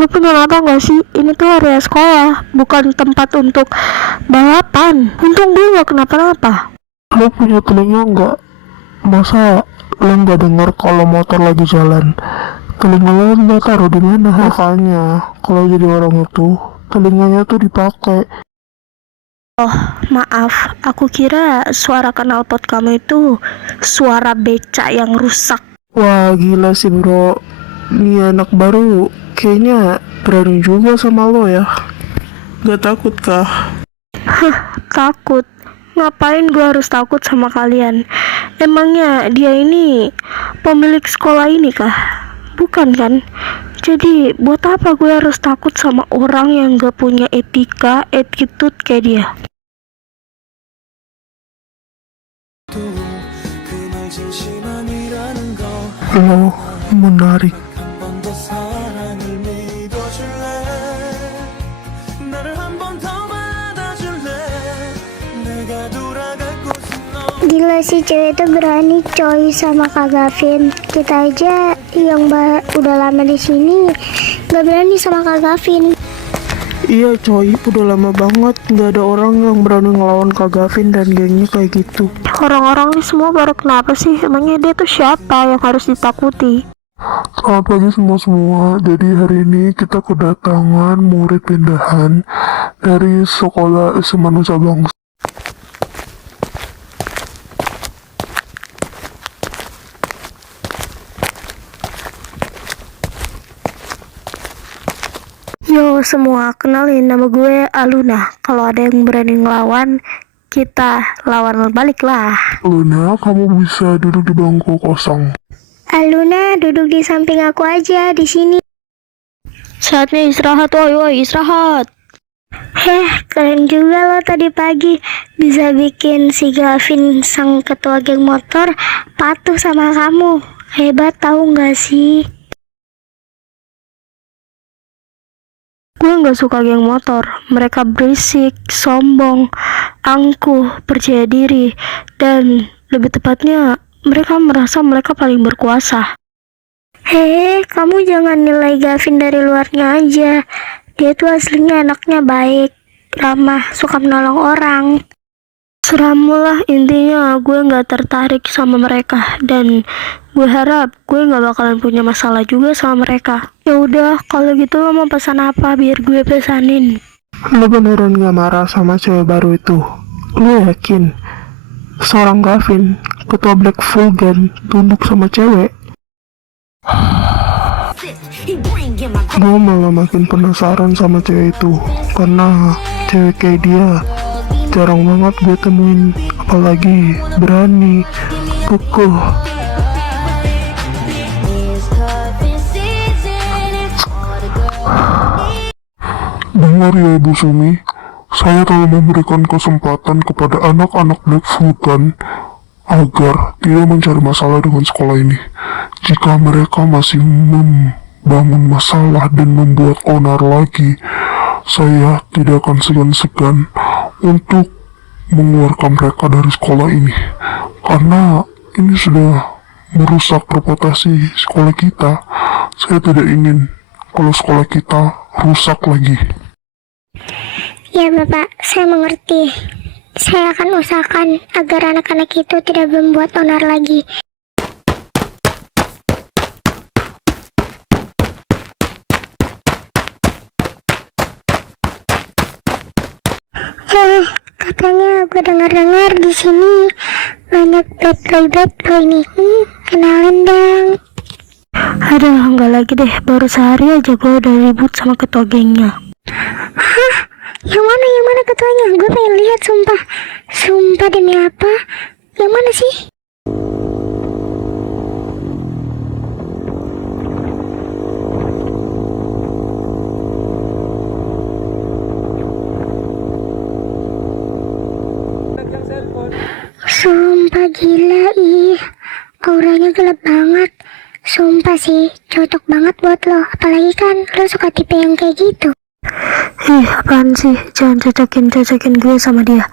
Lu punya mata gak sih? Ini tuh area sekolah, bukan tempat untuk balapan. Untung gue gak kenapa-napa. Lo punya telinga nggak? Masa lo nggak dengar kalau motor lagi jalan? Telinga lo nggak taruh di mana? Makanya kalau jadi orang itu telinganya tuh dipakai. Oh, maaf, aku kira suara knalpot kamu itu suara becak yang rusak. Wah gila sih bro, ini anak baru kayaknya berani juga sama lo ya. Gak takut kah? Takut? Ngapain gue harus takut sama kalian? Emangnya dia ini pemilik sekolah ini kah? Bukan kan? Jadi buat apa gue harus takut sama orang yang gak punya etika, attitude kayak dia? Lo menarik. Gila sih cewek itu berani coy sama Kak Gavin. Kita aja yang udah lama di sini gak berani sama Kak Gavin. Iya coy, udah lama banget nggak ada orang yang berani ngelawan Kak Gavin dan gengnya kayak gitu. Orang-orang ini semua baru kenapa sih? Emangnya dia tuh siapa yang harus ditakuti? Selamat pagi semua. Jadi hari ini kita kedatangan murid pindahan dari sekolah SMA Nusa Bangsa. Yo semua, kenalin nama gue Aluna. Kalau ada yang berani ngelawan, kita lawan balik lah. Luna, kamu bisa duduk di bangku kosong. Aluna duduk di samping aku aja di sini. Saatnya istirahat, woi istirahat. Keren juga lo tadi pagi bisa bikin si Gavin sang ketua geng motor patuh sama kamu. Hebat tahu nggak sih? Gue gak suka geng motor. Mereka berisik, sombong, angkuh, percaya diri, dan lebih tepatnya mereka merasa mereka paling berkuasa. Kamu jangan nilai Gavin dari luarnya aja. Dia tuh aslinya anaknya baik, ramah, suka menolong orang. Seramulah, intinya gue gak tertarik sama mereka, dan gue harap gue gak bakalan punya masalah juga sama mereka. Ya udah, kalau gitu lo mau pesan apa biar gue pesanin? Lo beneran gak marah sama cewek baru itu? Lo yakin seorang Gavin, ketua Black Vulcan, tunduk sama cewek? Gue malah makin penasaran sama cewek itu, karena cewek kayak dia jarang banget gue temuin, apalagi berani, kekeh. Dengar ya Ibu Sumi, saya telah memberikan kesempatan kepada anak-anak Black Vulcan agar tidak mencari masalah dengan sekolah ini. Jika mereka masih membangun masalah dan membuat onar lagi, saya tidak akan segan-segan untuk mengeluarkan mereka dari sekolah ini. Karena ini sudah merusak reputasi sekolah kita. Saya tidak ingin kalau sekolah kita rusak lagi. Ya Bapak, saya mengerti. Saya akan usahakan agar anak-anak itu tidak membuat onar lagi. Katanya gue dengar-dengar di sini banyak bad boy nih. Kenalin dong. Aduh, enggak lagi deh, baru sehari aja gue udah ribut sama ketua gengnya. Yang mana ketuanya? Gue pengen lihat, sumpah demi apa? Yang mana sih? Sumpah gila, auranya gelap banget. Sumpah sih, cocok banget buat lo. Apalagi kan lo suka tipe yang kayak gitu. Apaan sih? Jangan cocokin gue sama dia.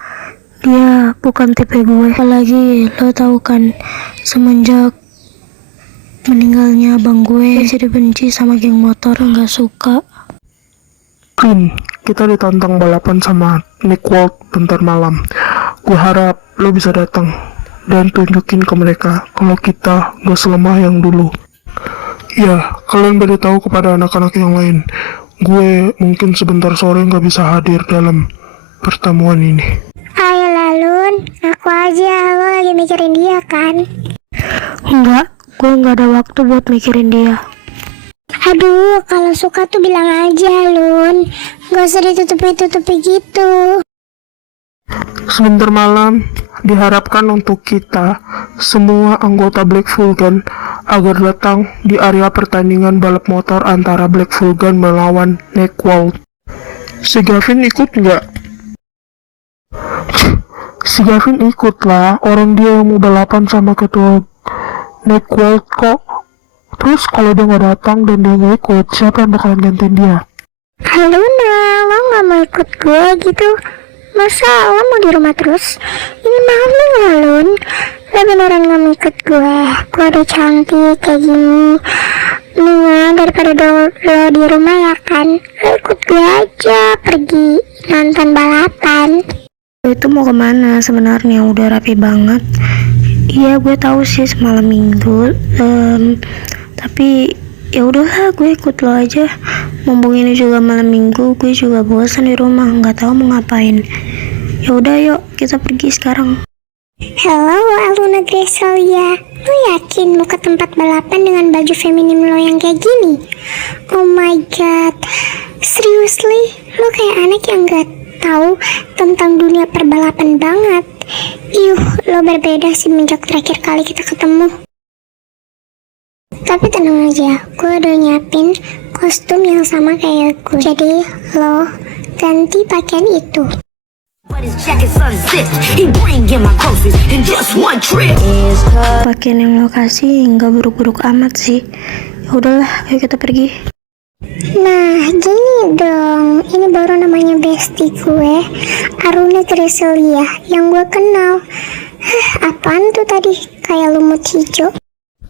Dia bukan tipe gue. Apalagi lo tahu kan, semenjak meninggalnya abang gue jadi benci sama geng motor, nggak suka Vin, kita ditantang balapan sama Nick Walt bentar malam. Gue harap lo bisa datang dan tunjukin ke mereka kalau kita gak selemah yang dulu. Ya, kalian beritahu kepada anak-anak yang lain. Gue mungkin sebentar sore gak bisa hadir dalam pertemuan ini. Ayo Lalun, aku aja, lo lagi mikirin dia kan? Enggak, gue nggak ada waktu buat mikirin dia. Aduh, kalau suka tuh bilang aja Lun, gak usah ditutupi-tutupi gitu. Sebentar malam diharapkan untuk kita semua anggota Black Vulcan agar datang di area pertandingan balap motor antara Black Vulcan melawan Nick Walt. Si Gavin ikut nggak? Si Gavin ikut lah, orang dia yang mau balapan sama ketua Nick Walt kok. Terus kalau dia nggak datang dan dia nggak ikut, siapa yang bakalan gantiin dia? Luna, lo gak mau ikut gue gitu? Masa lo mau di rumah terus? Ini malam nih Lun, lo beneran gak mau ikut gue? Gue udah cantik kayak gini. Mendingan daripada lo di rumah ya kan? Lo ikut gue aja pergi nonton balapan. Lo itu mau kemana sebenarnya? Udah rapi banget. Iya, gue tahu sih semalam minggu. Tapi ya udahlah, gue ikut lo aja. Mumpung ini juga malam minggu, gue juga bosan di rumah, nggak tahu mau ngapain. Ya udah, yuk kita pergi sekarang. Halo Aluna Greselia, lo yakin mau ke tempat balapan dengan baju feminim lo yang kayak gini? Oh my god, seriously? Lo kayak anak yang gak tahu tentang dunia perbalapan banget. Lo berbeda semenjak terakhir kali kita ketemu. Tapi tenang aja, gue udah nyiapin kostum yang sama kayak gue. Jadi lo ganti pakaian itu. Pakaian yang lo kasih nggak buruk-buruk amat sih. Ya udahlah, ayo kita pergi. Nah gini dong, ini baru namanya bestie gue, Aruna Greselia, yang gue kenal. Apaan tuh tadi, kayak lumut hijau?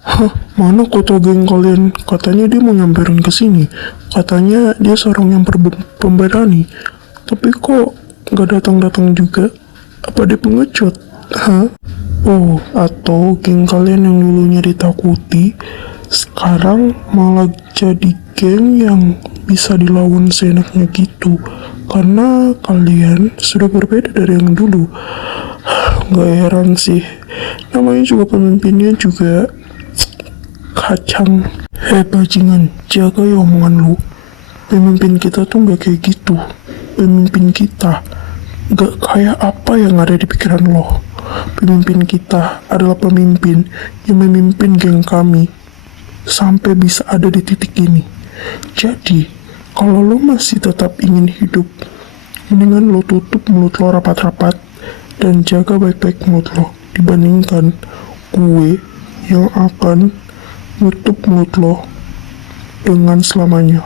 Hah, mana kota geng kalian? Katanya dia mau nyamperin ke sini. Katanya dia seorang yang pemberani. Tapi kok nggak datang-datang juga? Apa dia pengecut? Hah? Oh, atau geng kalian yang dulunya ditakuti, sekarang malah jadi geng yang bisa dilawan seenaknya gitu. Karena kalian sudah berbeda dari yang dulu. Nggak heran sih. Namanya juga pemimpinnya juga kacang. Bajingan, jaga ya omongan lu. Pemimpin kita tuh gak kayak gitu. Pemimpin kita gak kayak apa yang ada di pikiran lo. Pemimpin kita adalah pemimpin yang memimpin geng kami sampai bisa ada di titik ini. Jadi kalau lo masih tetap ingin hidup, mendingan lo tutup mulut lo rapat-rapat dan jaga baik-baik mulut lo, dibandingkan gue yang akan nutup mulut lo dengan selamanya.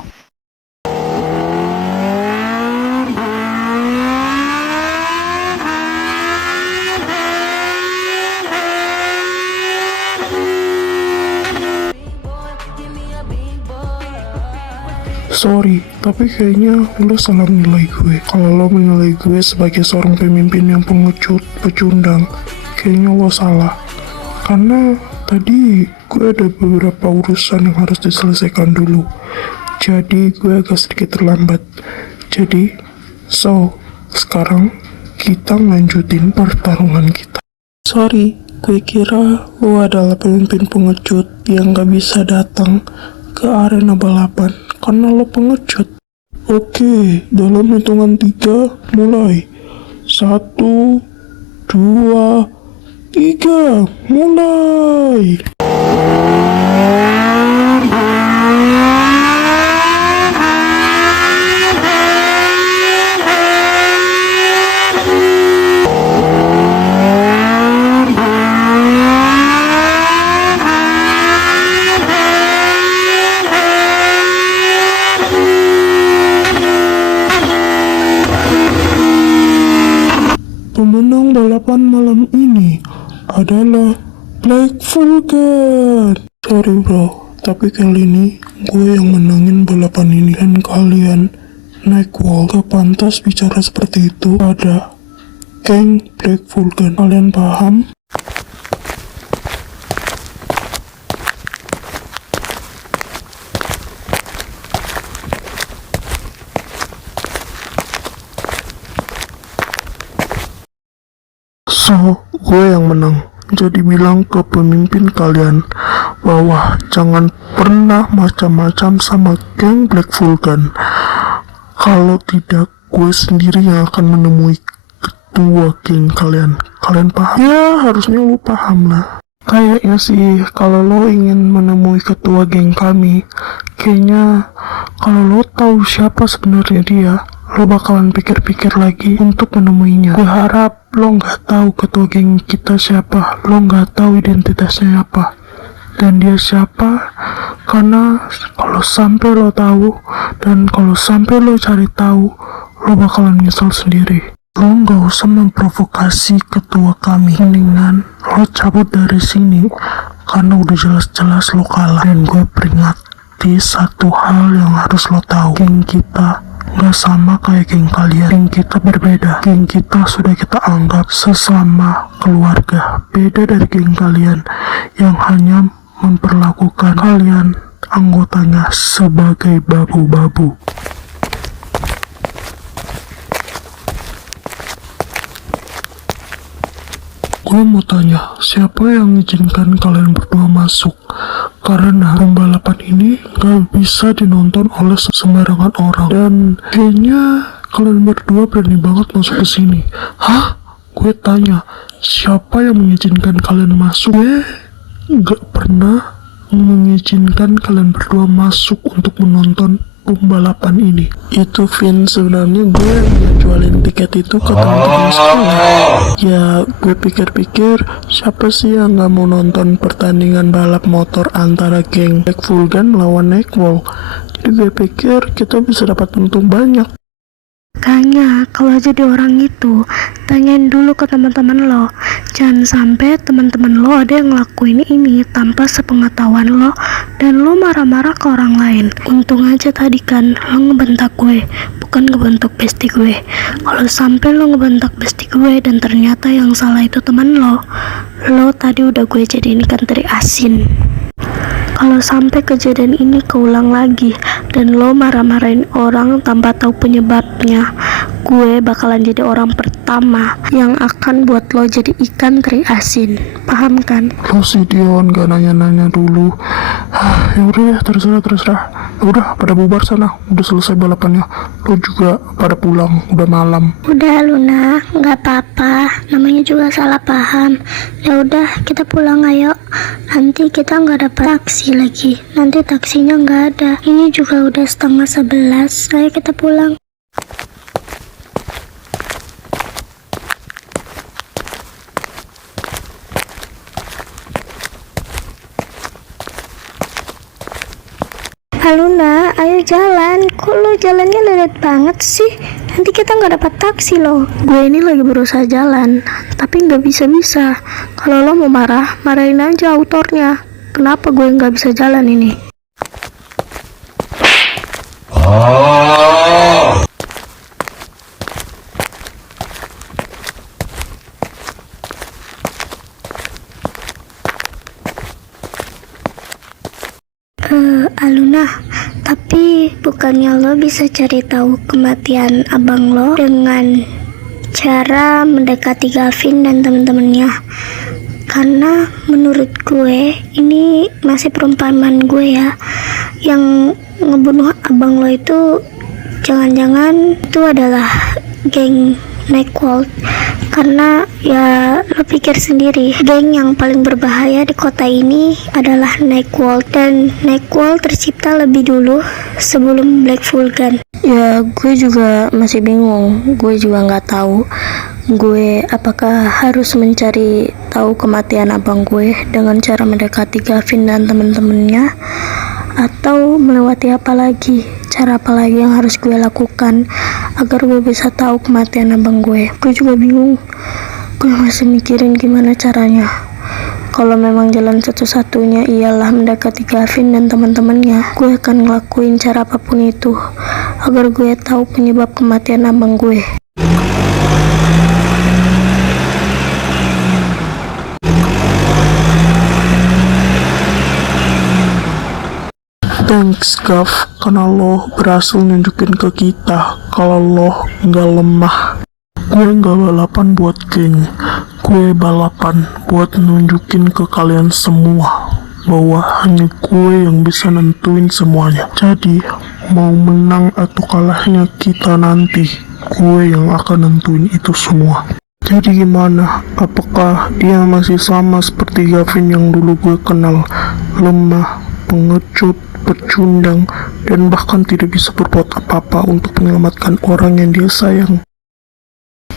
Sorry, tapi kayaknya lo salah menilai gue. Kalau lo menilai gue sebagai seorang pemimpin yang pengecut, pecundang, kayaknya lo salah. Karena tadi gue ada beberapa urusan yang harus diselesaikan dulu. Jadi gue agak sedikit terlambat. Jadi, sekarang kita lanjutin pertarungan kita. Sorry, gue kira lo adalah pemimpin pengecut yang gak bisa datang ke arena balapan karena lo pengecut. Oke, dalam hitungan 3, mulai. 1, 2, 3, mulai. Pemenang balapan malam ini adalah Black Vulcan. Sorry bro, tapi kali ini gue yang menangin balapan ini dan kalian Nightwall gak pantas bicara seperti itu pada geng Black Vulcan. Kalian paham? So, gue yang menang. Jadi bilang ke pemimpin kalian bahwa jangan pernah macam-macam sama geng Black Vulcan. Kalau tidak, gue sendiri yang akan menemui ketua geng kalian. Kalian paham? Ya, harusnya lu paham lah. Kayaknya sih, kalau lo ingin menemui ketua geng kami, kayaknya kalau lo tahu siapa sebenarnya dia, lo bakalan pikir-pikir lagi untuk menemuinya. Gue harap lo nggak tahu ketua geng kita siapa, lo nggak tahu identitasnya apa dan dia siapa, karena kalau sampai lo tahu dan kalau sampai lo cari tahu, lo bakalan nyesel sendiri. Lo nggak usah memprovokasi ketua kami, mendingan lo cabut dari sini karena udah jelas-jelas lo kalah. Dan gue peringati satu hal yang harus lo tahu, geng kita nggak sama kayak geng kalian. Geng kita berbeda. Geng kita sudah kita anggap sesama keluarga, beda dari geng kalian yang hanya memperlakukan kalian anggotanya sebagai babu-babu. Gue mau tanya, siapa yang mengizinkan kalian berdua masuk? Karena pembalapan ini gak bisa dinonton oleh sembarangan orang. Dan kayaknya kalian berdua berani banget masuk ke sini. Hah? Gue tanya, siapa yang mengizinkan kalian masuk? Gue gak pernah mengizinkan kalian berdua masuk untuk menonton pembalapan ini. Itu Vin, sebenarnya gue yang jualin tiket itu ke teman-teman sekolah. Ya gue pikir-pikir siapa sih yang gak mau nonton pertandingan balap motor antara geng Black Vulcan melawan Nightwall. Jadi gue pikir kita bisa dapat untung banyak. Makanya kalau jadi orang itu, tanyain dulu ke teman-teman lo. Jangan sampai teman-teman lo ada yang ngelakuin ini tanpa sepengetahuan lo dan lo marah-marah ke orang lain. Untung aja tadi kan lo ngebentak gue, bukan ngebentak bestie gue. Kalau sampai lo ngebentak bestie gue dan ternyata yang salah itu teman lo tadi udah gue jadiin ikan teri asin. Kalau sampai kejadian ini keulang lagi dan lo marah-marahin orang tanpa tahu penyebabnya, gue bakalan jadi orang pertama yang akan buat lo jadi ikan teri asin. Paham kan? Lo si Dion gak nanya-nanya dulu. Ya udah ya, terserah. Udah pada bubar sana, udah selesai balapannya. Lo juga pada pulang, udah malam. Udah Luna, nggak apa-apa. Namanya juga salah paham. Ya udah kita pulang ayo. Nanti kita nggak dapat taksi lagi. Nanti taksinya nggak ada. Ini juga udah 10:30. Ayo kita pulang. Luna, ayo jalan. Kok lo jalannya lelet banget sih? Nanti kita nggak dapat taksi loh. Gue ini lagi berusaha jalan, tapi nggak bisa-bisa. Kalau lo mau marah, marahin aja autornya. Kenapa gue nggak bisa jalan ini? Aluna, tapi bukannya lo bisa cari tahu kematian abang lo dengan cara mendekati Gavin dan teman-temannya? Karena menurut gue ini masih perumpamaan gue ya, yang ngebunuh abang lo itu jangan-jangan itu adalah geng Nightwall. Karena ya lo pikir sendiri, geng yang paling berbahaya di kota ini adalah Nightwall, dan Nightwall tercipta lebih dulu sebelum Black Vulcan. Ya gue juga masih bingung. Gue juga nggak tahu gue apakah harus mencari tahu kematian abang gue dengan cara mendekati Gavin dan temen-temennya, atau melewati cara apa lagi yang harus gue lakukan agar gue bisa tahu kematian abang gue. Gue juga bingung. Gue masih mikirin gimana caranya. Kalau memang jalan satu-satunya ialah mendekati Gavin dan teman-temannya, gue akan ngelakuin cara apapun itu agar gue tahu penyebab kematian abang gue. Thanks Gav, karena lo berhasil nunjukin ke kita kalau lo nggak lemah. Gue nggak balapan buat geng, gue balapan buat nunjukin ke kalian semua bahwa hanya gue yang bisa nentuin semuanya. Jadi, mau menang atau kalahnya kita nanti, gue yang akan nentuin itu semua. Jadi gimana? Apakah dia masih sama seperti Gavin yang dulu gue kenal? Lemah, pengecut, pecundang, dan bahkan tidak bisa berbuat apa-apa untuk menyelamatkan orang yang dia sayang.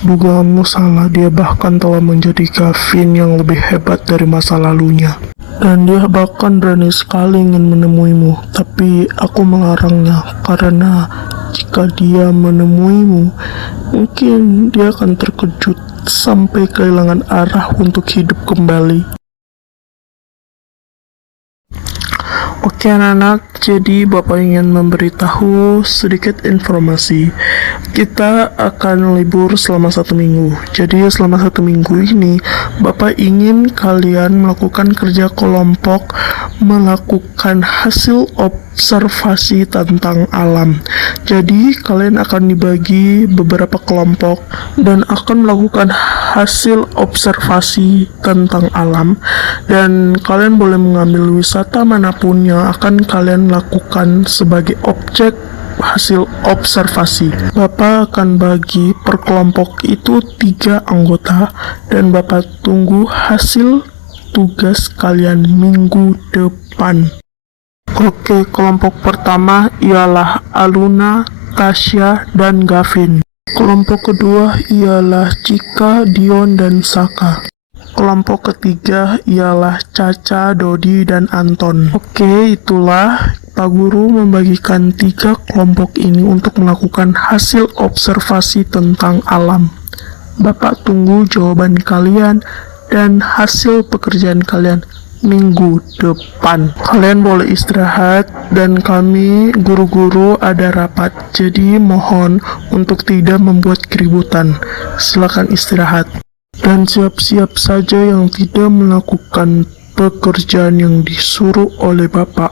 Dugaanmu salah, dia bahkan telah menjadi Gavin yang lebih hebat dari masa lalunya. Dan dia bahkan berani sekali ingin menemuimu, tapi aku melarangnya karena jika dia menemuimu, mungkin dia akan terkejut sampai kehilangan arah untuk hidup kembali. Oke anak-anak, jadi Bapak ingin memberitahu sedikit informasi. Kita akan libur selama 1 minggu. Jadi selama 1 minggu ini, Bapak ingin kalian melakukan kerja kelompok, melakukan hasil observasi tentang alam. Jadi kalian akan dibagi beberapa kelompok dan akan melakukan hasil observasi tentang alam, dan kalian boleh mengambil wisata manapun yang akan kalian lakukan sebagai objek hasil observasi. Bapak akan bagi per kelompok itu 3 anggota dan Bapak tunggu hasil tugas kalian minggu depan. Oke, kelompok pertama ialah Aluna, Tasya, dan Gavin. Kelompok kedua ialah Cika, Dion, dan Saka. Kelompok ketiga ialah Caca, Dodi, dan Anton. Oke, itulah Pak Guru membagikan 3 kelompok ini untuk melakukan hasil observasi tentang alam. Bapak tunggu jawaban kalian dan hasil pekerjaan kalian minggu depan. Kalian boleh istirahat dan kami guru-guru ada rapat. Jadi mohon untuk tidak membuat keributan. Silakan istirahat. Dan siap-siap saja yang tidak melakukan pekerjaan yang disuruh oleh Bapak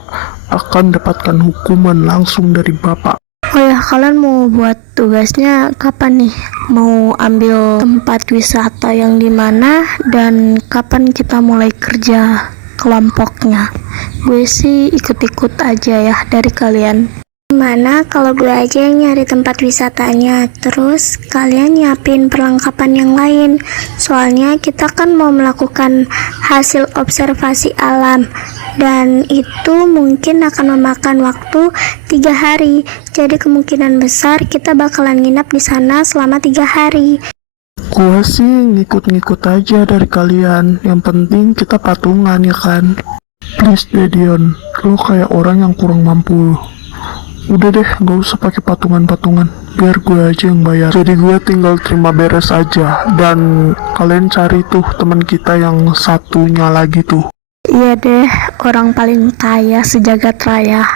akan dapatkan hukuman langsung dari Bapak. Oh ya, kalian mau buat tugasnya kapan nih? Mau ambil tempat wisata yang di mana dan kapan kita mulai kerja kelompoknya? Gue sih ikut-ikut aja ya dari kalian. Gimana kalau gue aja yang nyari tempat wisatanya, terus kalian nyiapin perlengkapan yang lain. Soalnya kita kan mau melakukan hasil observasi alam, dan itu mungkin akan memakan waktu 3 hari. Jadi kemungkinan besar kita bakalan nginap di sana selama 3 hari. Gua sih ngikut-ngikut aja dari kalian. Yang penting kita patungan ya kan. Please deh Dion, lo kayak orang yang kurang mampu. Udah deh, gak usah pakai patungan-patungan. Biar gue aja yang bayar. Jadi gue tinggal terima beres aja. Dan kalian cari tuh teman kita yang satunya lagi tuh. Iya deh, orang paling kaya sejagat raya.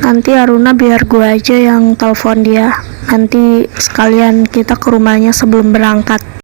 Nanti Aruna biar gue aja yang telepon dia. Nanti sekalian kita ke rumahnya sebelum berangkat.